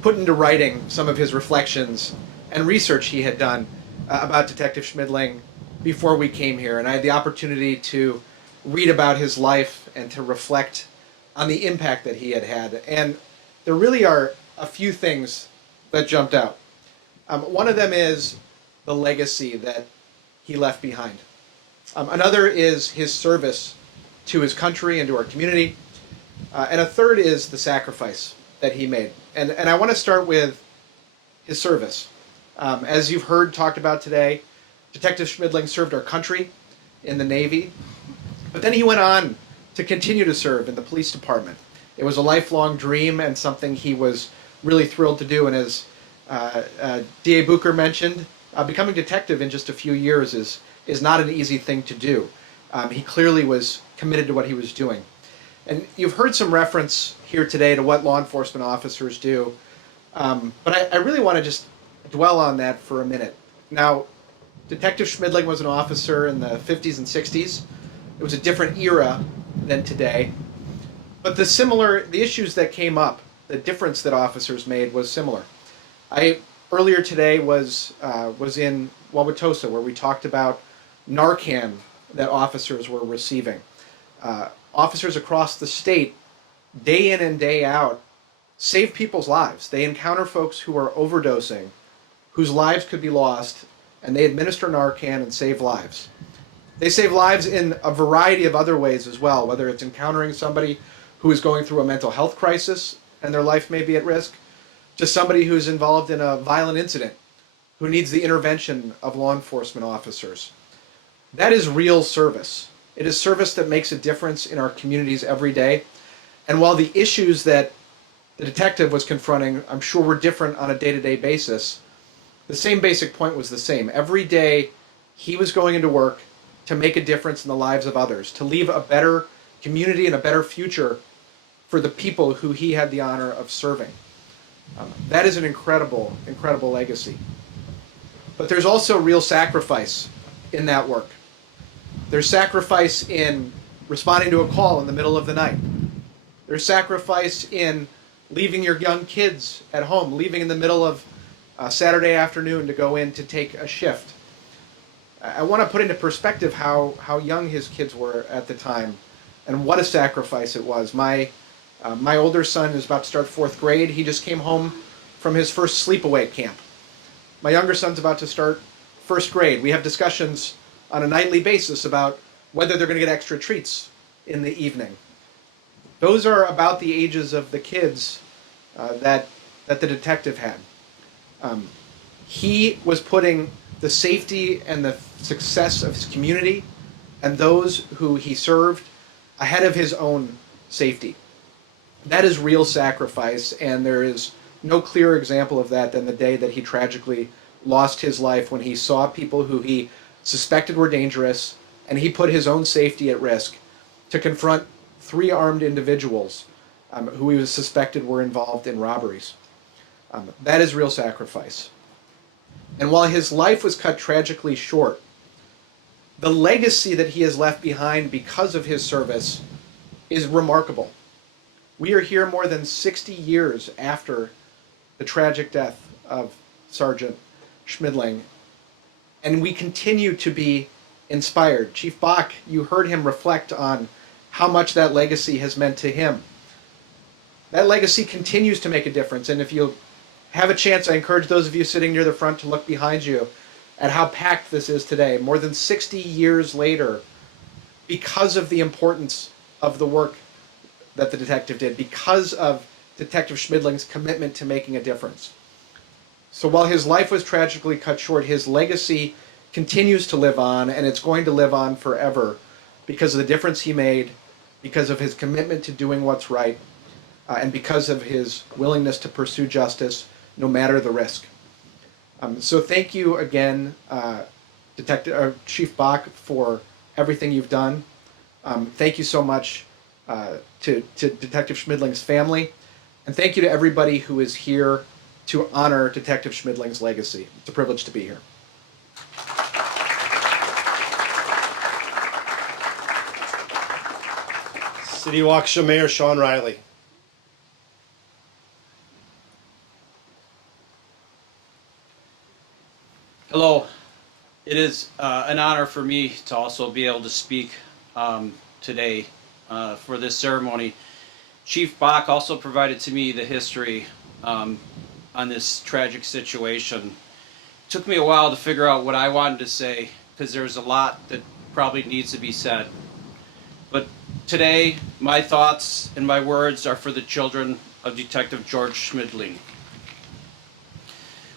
put into writing some of his reflections and research he had done about Detective Schmidling before we came here, and I had the opportunity to read about his life and to reflect on the impact that he had had. And there really are a few things that jumped out. One of them is the legacy that he left behind. Another is his service to his country and to our community. And a third is the sacrifice that he made. And I want to start with his service. As you've heard talked about today, Detective Schmidling served our country in the Navy, but then he went on to continue to serve in the police department. It was a lifelong dream and something he was really thrilled to do. And as D.A. Bucher mentioned, becoming detective in just a few years is not an easy thing to do. He clearly was committed to what he was doing. And you've heard some reference here today to what law enforcement officers do, but I really want to just dwell on that for a minute. Now, Detective Schmidling was an officer in the 50s and 60s. It was a different era than today. But the issues that came up, the difference that officers made was similar. Earlier today was in Wauwatosa, where we talked about Narcan that officers were receiving. Officers across the state, day in and day out, save people's lives. They encounter folks who are overdosing, whose lives could be lost, and they administer Narcan and save lives. They save lives in a variety of other ways as well, whether it's encountering somebody who is going through a mental health crisis and their life may be at risk, to somebody who's involved in a violent incident who needs the intervention of law enforcement officers. That is real service. It is service that makes a difference in our communities every day. And while the issues that the detective was confronting, I'm sure, were different on a day-to-day basis, the same basic point was the same. Every day he was going into work to make a difference in the lives of others, to leave a better community and a better future for the people who he had the honor of serving. That is an incredible, incredible legacy. But there's also real sacrifice in that work. There's sacrifice in responding to a call in the middle of the night. There's sacrifice in leaving your young kids at home, leaving in the middle of Saturday afternoon to go in to take a shift. I want to put into perspective how young his kids were at the time and what a sacrifice it was. My older son is about to start 4th grade. He just came home from his first sleepaway camp. My younger son's about to start 1st grade. We have discussions on a nightly basis about whether they're going to get extra treats in the evening. Those are about the ages of the kids that the detective had. He was putting the safety and the success of his community and those who he served ahead of his own safety. That is real sacrifice, and there is no clearer example of that than the day that he tragically lost his life when he saw people who he suspected were dangerous, and he put his own safety at risk to confront 3 armed individuals who he was suspected were involved in robberies. That is real sacrifice. And while his life was cut tragically short, the legacy that he has left behind because of his service is remarkable. We are here more than 60 years after the tragic death of Sergeant Schmidling, and we continue to be inspired. Chief Bach, you heard him reflect on how much that legacy has meant to him. That legacy continues to make a difference, and if you have a chance, I encourage those of you sitting near the front to look behind you at how packed this is today, more than 60 years later, because of the importance of the work that the detective did, because of Detective Schmidling's commitment to making a difference. So while his life was tragically cut short, his legacy continues to live on, and it's going to live on forever because of the difference he made, because of his commitment to doing what's right, and because of his willingness to pursue justice no matter the risk. So thank you again, Chief Bach, for everything you've done. Thank you so much to Detective Schmidling's family, and thank you to everybody who is here to honor Detective Schmidling's legacy. It's a privilege to be here. City of Waukesha Mayor Sean Riley. Hello. It is an honor for me to also be able to speak today for this ceremony. Chief Bach also provided to me the history on this tragic situation. It took me a while to figure out what I wanted to say because there's a lot that probably needs to be said. But today, my thoughts and my words are for the children of Detective George Schmidling.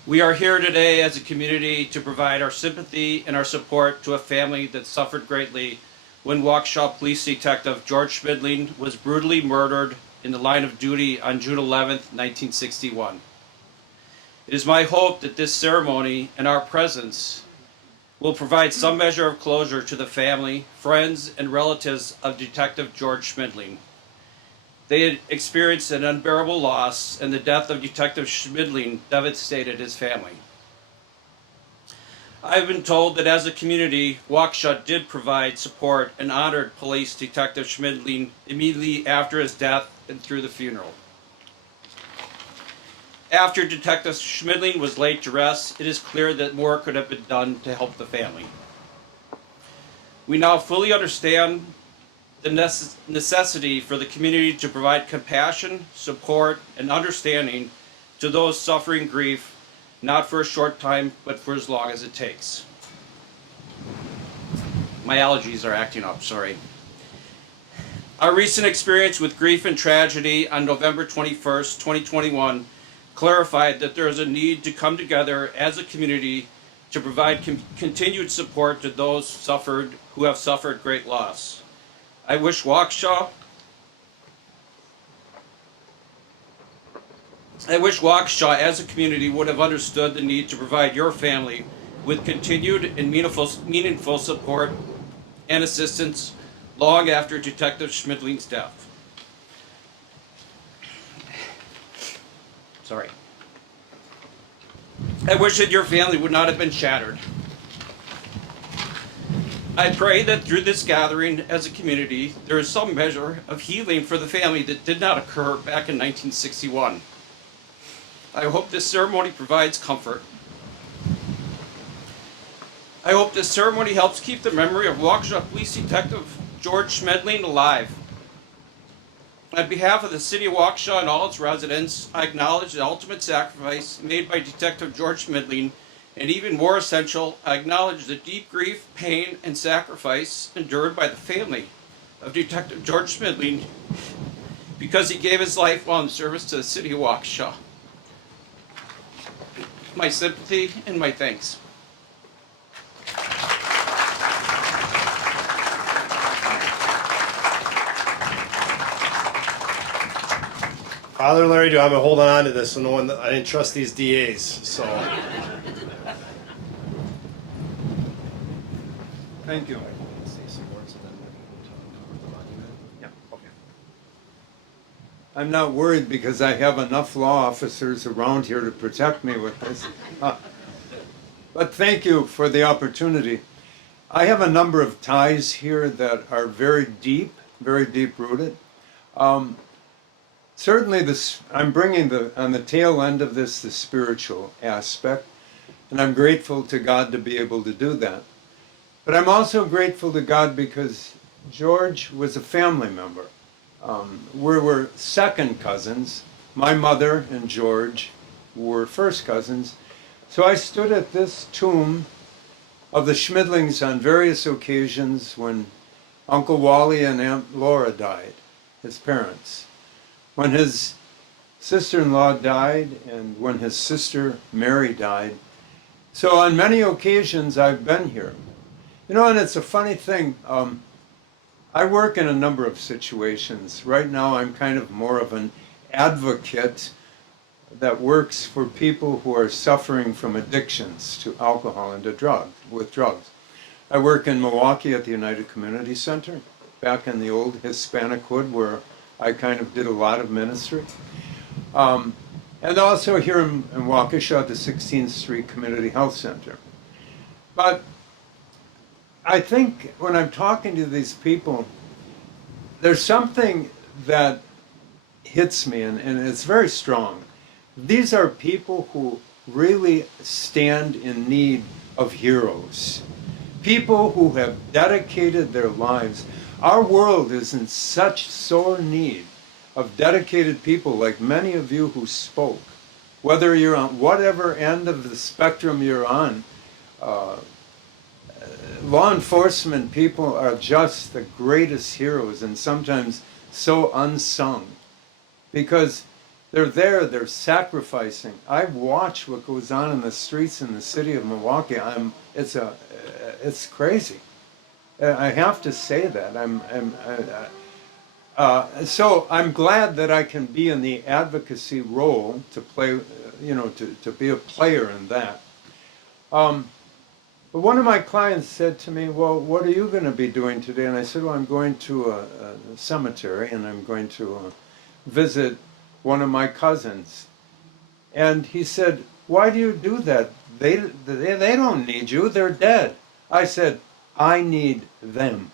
We are here today as a community to provide our sympathy and our support to a family that suffered greatly when Waukesha Police Detective George Schmidling was brutally murdered in the line of duty on June 11th, 1961. It is my hope that this ceremony and our presence will provide some measure of closure to the family, friends, and relatives of Detective George Schmidling. They had experienced an unbearable loss, and the death of Detective Schmidling devastated his family. I've been told that as a community, Waukesha did provide support and honored Police Detective Schmidling immediately after his death and through the funeral. After Detective Schmidling was laid to rest, it is clear that more could have been done to help the family. We now fully understand the necessity for the community to provide compassion, support, and understanding to those suffering grief, not for a short time, but for as long as it takes. My allergies are acting up, sorry. Our recent experience with grief and tragedy on November 21st, 2021, clarified that there is a need to come together as a community to provide continued support to those who have suffered great loss. I wish Waukesha as a community would have understood the need to provide your family with continued and meaningful support and assistance long after Detective Schmidling's death. Sorry. I wish that your family would not have been shattered. I pray that through this gathering as a community, there is some measure of healing for the family that did not occur back in 1961. I hope this ceremony provides comfort. I hope this ceremony helps keep the memory of Waukesha Police Detective George Schmidling alive. On behalf of the City of Waukesha and all its residents, I acknowledge the ultimate sacrifice made by Detective George Schmidling, and even more essential, I acknowledge the deep grief, pain, and sacrifice endured by the family of Detective George Schmidling because he gave his life while in service to the City of Waukesha. My sympathy and my thanks. Father Larry, I'm holding on to this, so I didn't trust these DAs. So Thank you. I'm not worried because I have enough law officers around here to protect me with this. But thank you for the opportunity. I have a number of ties here that are very deep rooted. Certainly I'm bringing on the tail end of this, the spiritual aspect, and I'm grateful to God to be able to do that. But I'm also grateful to God because George was a family member. We were second cousins. My mother and George were first cousins. So I stood at this tomb of the Schmidlings on various occasions when Uncle Wally and Aunt Laura died, his parents. When his sister-in-law died and when his sister Mary died. So on many occasions I've been here. You know, and it's a funny thing. I work in a number of situations. Right now I'm kind of more of an advocate that works for people who are suffering from addictions to alcohol and to drugs. I work in Milwaukee at the United Community Center, back in the old Hispanic hood where I kind of did a lot of ministry. And also here in Waukesha at the 16th Street Community Health Center. But I think when I'm talking to these people, there's something that hits me, and it's very strong. These are people who really stand in need of heroes. People who have dedicated their lives. Our world is in such sore need of dedicated people like many of you who spoke. Whether you're on whatever end of the spectrum you're on, law enforcement people are just the greatest heroes and sometimes so unsung because they're there, they're sacrificing. I watch what goes on in the streets in the city of Milwaukee. It's crazy. I have to say that. So I'm glad that I can be in the advocacy role to play, to be a player in that. But one of my clients said to me, well, what are you going to be doing today? And I said, well, I'm going to a cemetery and I'm going to visit one of my cousins. And he said, why do you do that? They don't need you, they're dead. I said, I need them.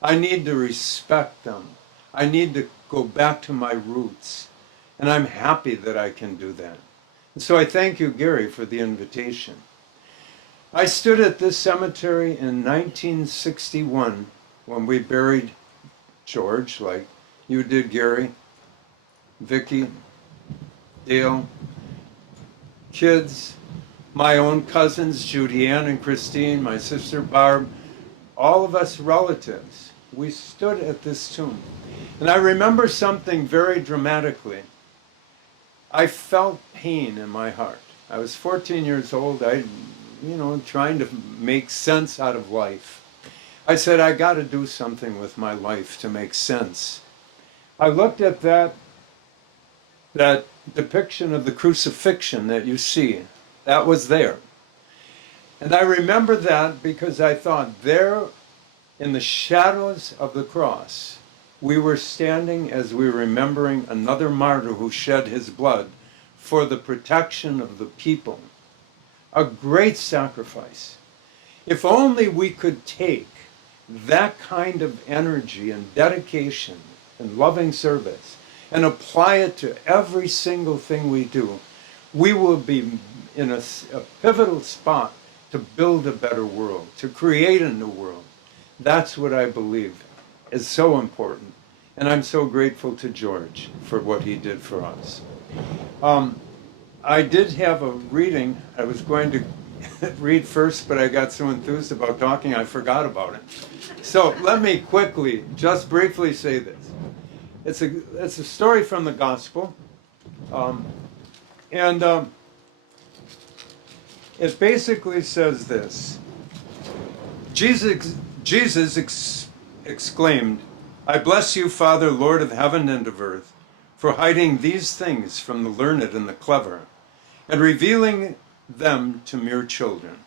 I need to respect them. I need to go back to my roots. And I'm happy that I can do that. And so I thank you, Gary, for the invitation. I stood at this cemetery in 1961 when we buried George, like you did, Gary, Vicki, Dale, kids, my own cousins, Judy Ann and Christine, my sister Barb, all of us relatives. We stood at this tomb. And I remember something very dramatically. I felt pain in my heart. I was 14 years old. Trying to make sense out of life. I said, I got to do something with my life to make sense. I looked at that depiction of the crucifixion that you see. That was there. And I remember that because I thought there in the shadows of the cross, we were standing as we were remembering another martyr who shed his blood for the protection of the people. A great sacrifice. If only we could take that kind of energy and dedication and loving service and apply it to every single thing we do, we will be in a pivotal spot to build a better world, to create a new world. That's what I believe is so important. And I'm so grateful to George for what he did for us. I did have a reading. I was going to read first, but I got so enthused about talking, I forgot about it. So let me quickly, just briefly say this. It's a story from the gospel. It basically says this. Jesus exclaimed, I bless you, Father, Lord of heaven and of earth, for hiding these things from the learned and the clever, and revealing them to mere children.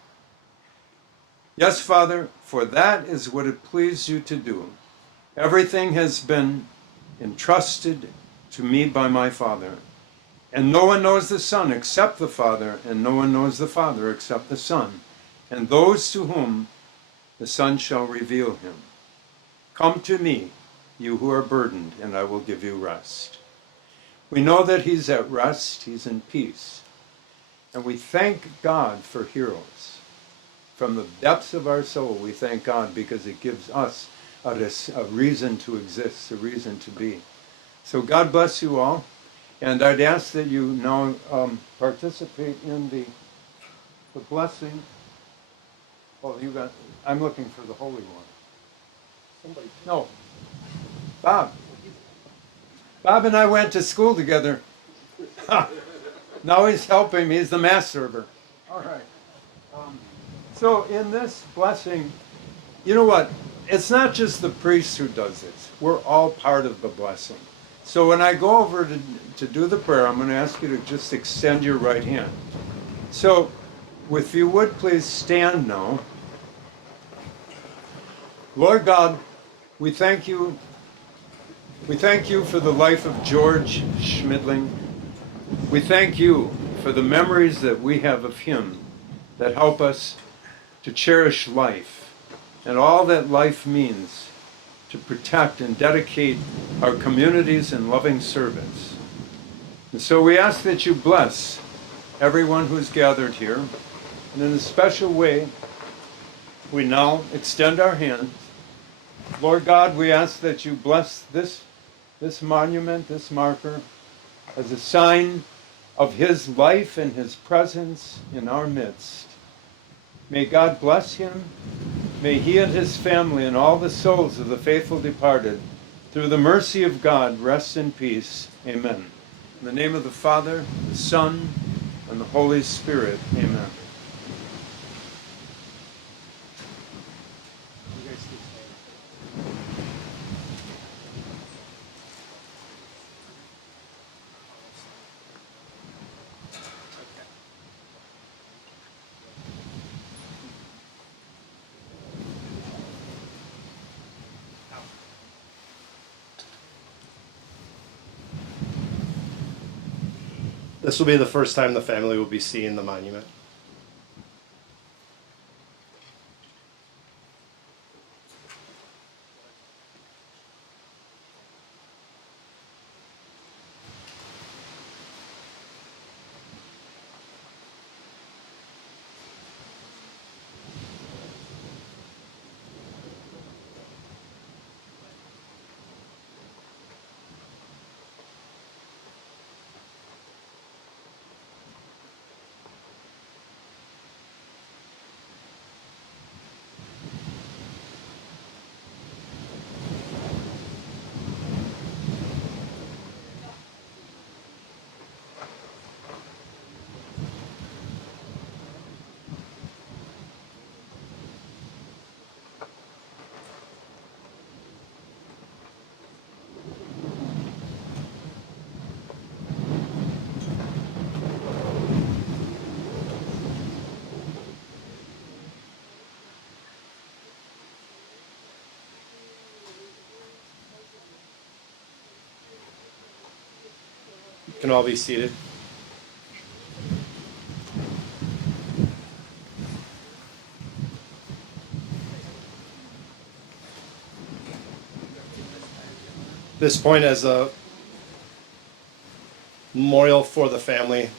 Yes, Father, for that is what it pleased you to do. Everything has been entrusted to me by my Father. And no one knows the Son except the Father, and no one knows the Father except the Son, and those to whom the Son shall reveal him. Come to me, you who are burdened, and I will give you rest. We know that he's at rest, he's in peace. And we thank God for heroes. From the depths of our soul, we thank God because it gives us a reason to exist, a reason to be. So God bless you all. And I'd ask that you now participate in the blessing. Oh, I'm looking for the Holy One. No. Bob. Bob and I went to school together. Now he's helping me. He's the mass server. All right. So in this blessing, you know what? It's not just the priest who does this. We're all part of the blessing. So when I go over to do the prayer, I'm going to ask you to just extend your right hand. So if you would please stand now. Lord God, we thank you. We thank you for the life of George Schmidling. We thank you for the memories that we have of him that help us to cherish life and all that life means, to protect and dedicate our communities in loving service. And so we ask that you bless everyone who's gathered here. And in a special way, we now extend our hands. Lord God, we ask that you bless this monument, this marker, as a sign of his life and his presence in our midst. May God bless him. May he and his family and all the souls of the faithful departed, through the mercy of God, rest in peace. Amen. In the name of the Father, the Son, and the Holy Spirit. Amen. This will be the first time the family will be seeing the monument. You can all be seated. This point as a memorial for the family.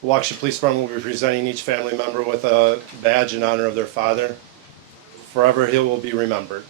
The Waukesha Police Department will be presenting each family member with a badge in honor of their father. Forever he will be remembered.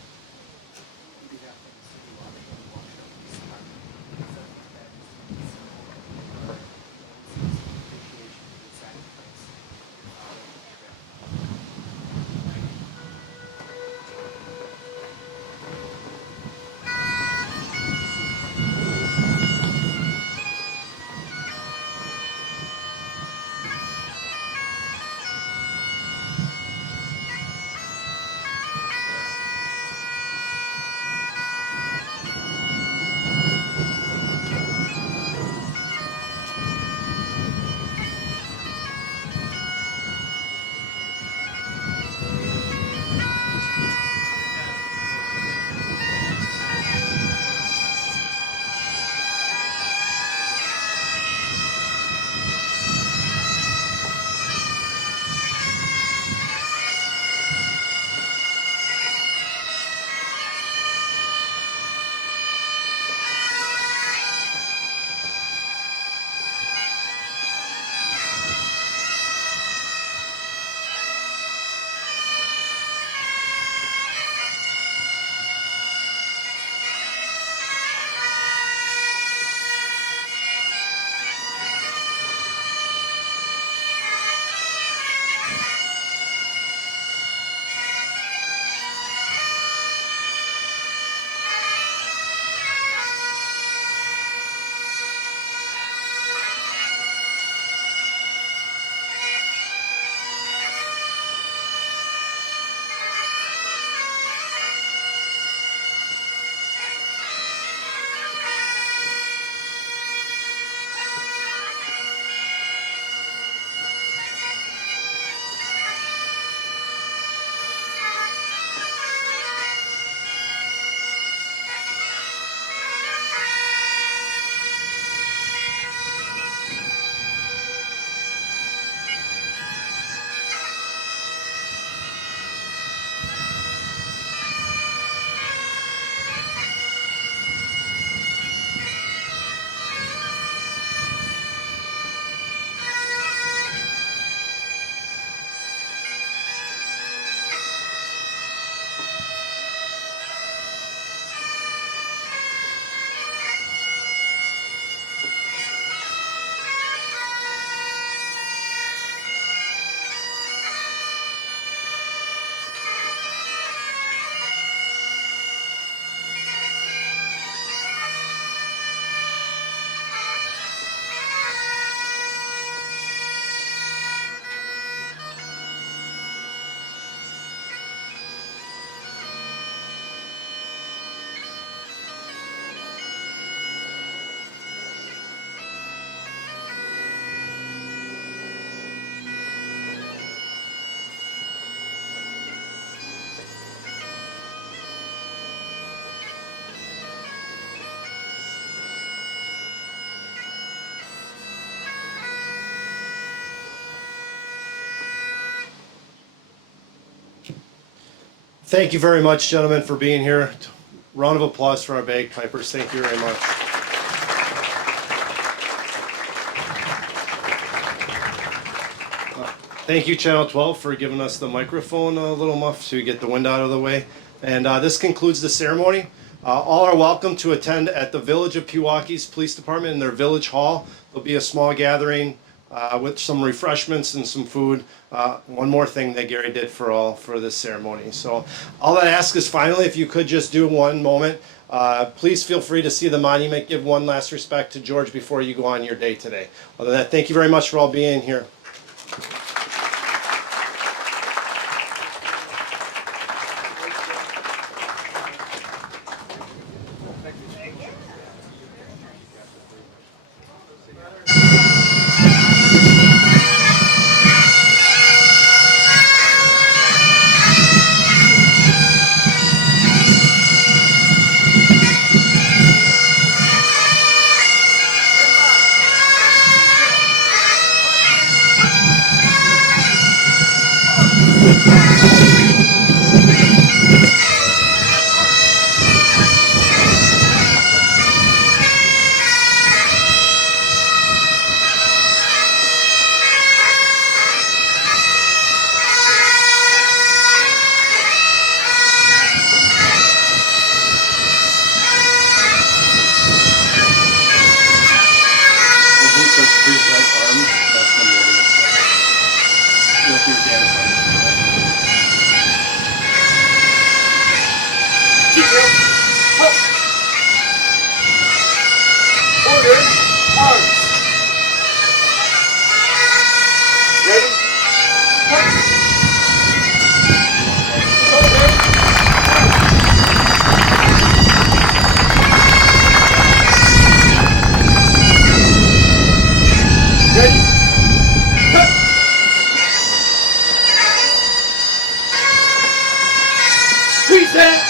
Thank you very much, gentlemen, for being here. Round of applause for our bagpipers. Thank you very much. Thank you, Channel 12, for giving us the microphone a little muff to get the wind out of the way. And this concludes the ceremony. All are welcome to attend at the Village of Pewaukee's Police Department in their Village Hall. There'll be a small gathering with some refreshments and some food. One more thing that Gary did for this ceremony. So all I ask is finally, if you could just do one moment, please feel free to see the monument, give one last respect to George before you go on your day today. Other than that, thank you very much for all being here. Order, arms. Ready, cut. Shoulder, ready, cut. Present.